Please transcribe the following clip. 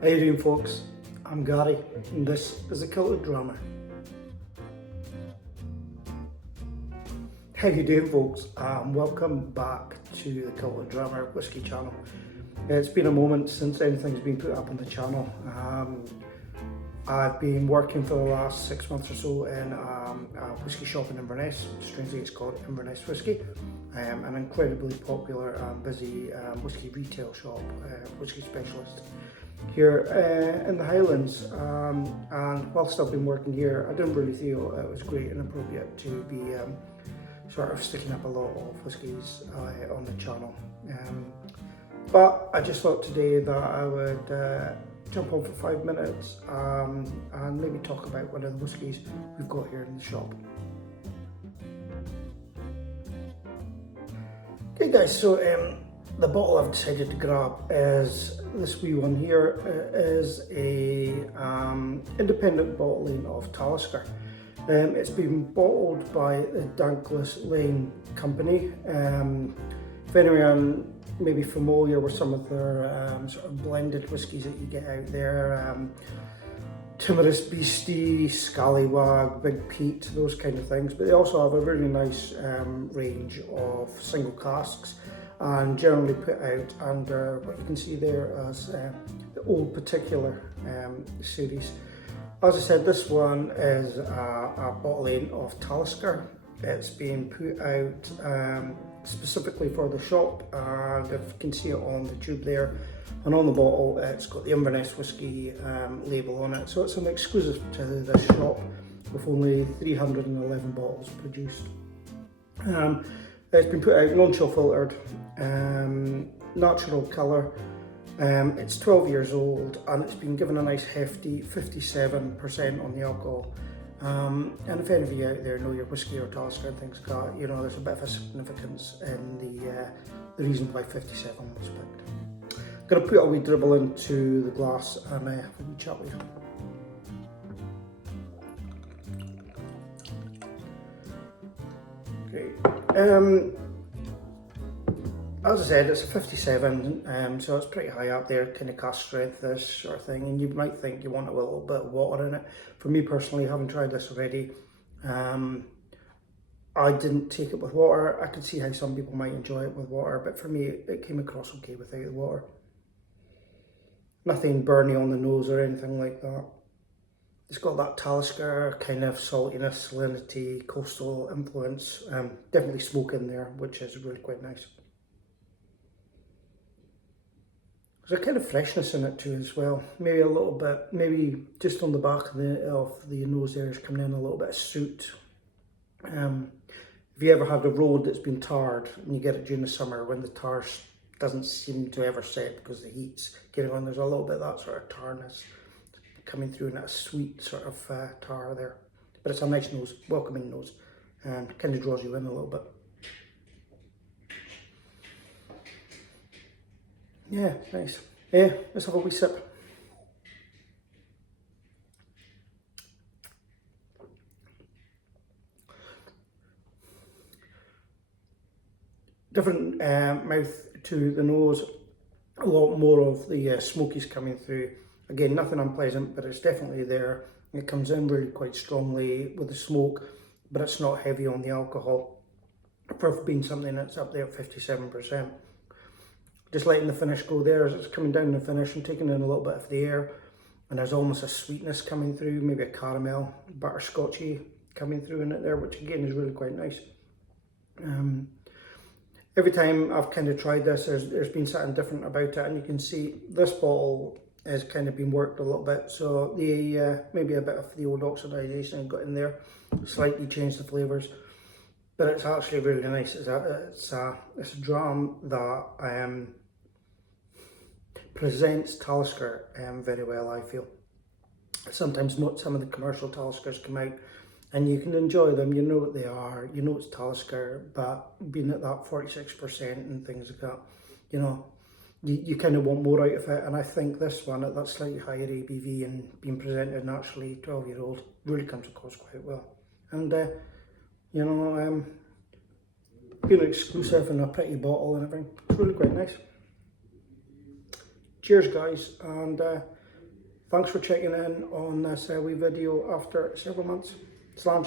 How you doing, folks? I'm Gary and this is the Kilted Drama. How you doing, folks? Welcome back to the Kilted Drama Whiskey channel. It's been a moment since anything's been put up on the channel. I've been working for the last 6 months or so in a whisky shop in Inverness. Strangely, it's called Inverness Whisky. An incredibly popular and busy whisky retail shop, whisky specialist here in the Highlands. And whilst I've been working here, I didn't really feel it was great and appropriate to be sort of sticking up a lot of whiskies on the channel. But I just thought today that I would jump on for 5 minutes and maybe talk about one of the whiskies we've got here in the shop. Okay guys, so the bottle I've decided to grab is this wee one here. It is a independent bottling of Talisker. It's been bottled by the Dankless Lane company. If anyone may be familiar with some of their sort of blended whiskies that you get out there, Timorous Beastie, Scallywag, Big Pete, those kind of things. But they also have a really nice range of single casks and generally put out under what you can see there as the Old Particular series. As I said, this one is a bottling of Talisker. It's been put out specifically for the shop, and if you can see it on the tube there and on the bottle, it's got the Inverness Whisky label on it. So it's an exclusive to this shop with only 311 bottles produced. It's been put out non-chill filtered, natural colour. It's 12 years old and it's been given a nice hefty 57% on the alcohol. And if any of you out there know your whiskey or Talisker and things like that, you know there's a bit of a significance in the reason why 57 was picked. I'm going to put a wee dribble into the glass and have a wee chat with you. Okay. As I said, it's a 57, so it's pretty high up there, kind of cask strength, this sort of thing, and you might think you want a little bit of water in it. For me personally, having tried this already, I didn't take it with water. I could see how some people might enjoy it with water, but for me, it came across okay without the water. Nothing burny on the nose or anything like that. It's got that Talisker kind of saltiness, salinity, coastal influence, definitely smoke in there, which is really quite nice. There's a kind of freshness in it too as well. Maybe a little bit, maybe just on the back of the nose there is coming in a little bit of soot. If you ever had a road that's been tarred and you get it during the summer when the tar doesn't seem to ever set because the heat's getting on, there's a little bit of that sort of tarness coming through in a sweet sort of tar there. But it's a nice nose, welcoming nose, and kind of draws you in a little bit. Yeah, nice. Yeah, let's have a wee sip. Different mouth to the nose, a lot more of the smokies coming through. Again, nothing unpleasant, but it's definitely there. It comes in really quite strongly with the smoke, but it's not heavy on the alcohol for being something that's up there at 57%. Just letting the finish go there as it's coming down the finish and taking in a little bit of the air, and there's almost a sweetness coming through, maybe a caramel, butterscotchy coming through in it there, which again is really quite nice. Every time I've kind of tried this, there's been something different about it, and you can see this bottle has kind of been worked a little bit, so the maybe a bit of the old oxidization got in there, slightly changed the flavours. But it's actually really nice. It's a dram that presents Talisker very well, I feel. Sometimes not some of the commercial Taliskers come out and you can enjoy them, you know what they are, you know it's Talisker, but being at that 46% and things like that, you know, you kind of want more out of it. And I think this one at that slightly higher ABV and being presented naturally, 12-year-old, really comes across quite well. And you know, being exclusive and a pretty bottle and everything, it's really quite nice. Cheers guys, and Thanks for checking in on this wee video after several months. Slán.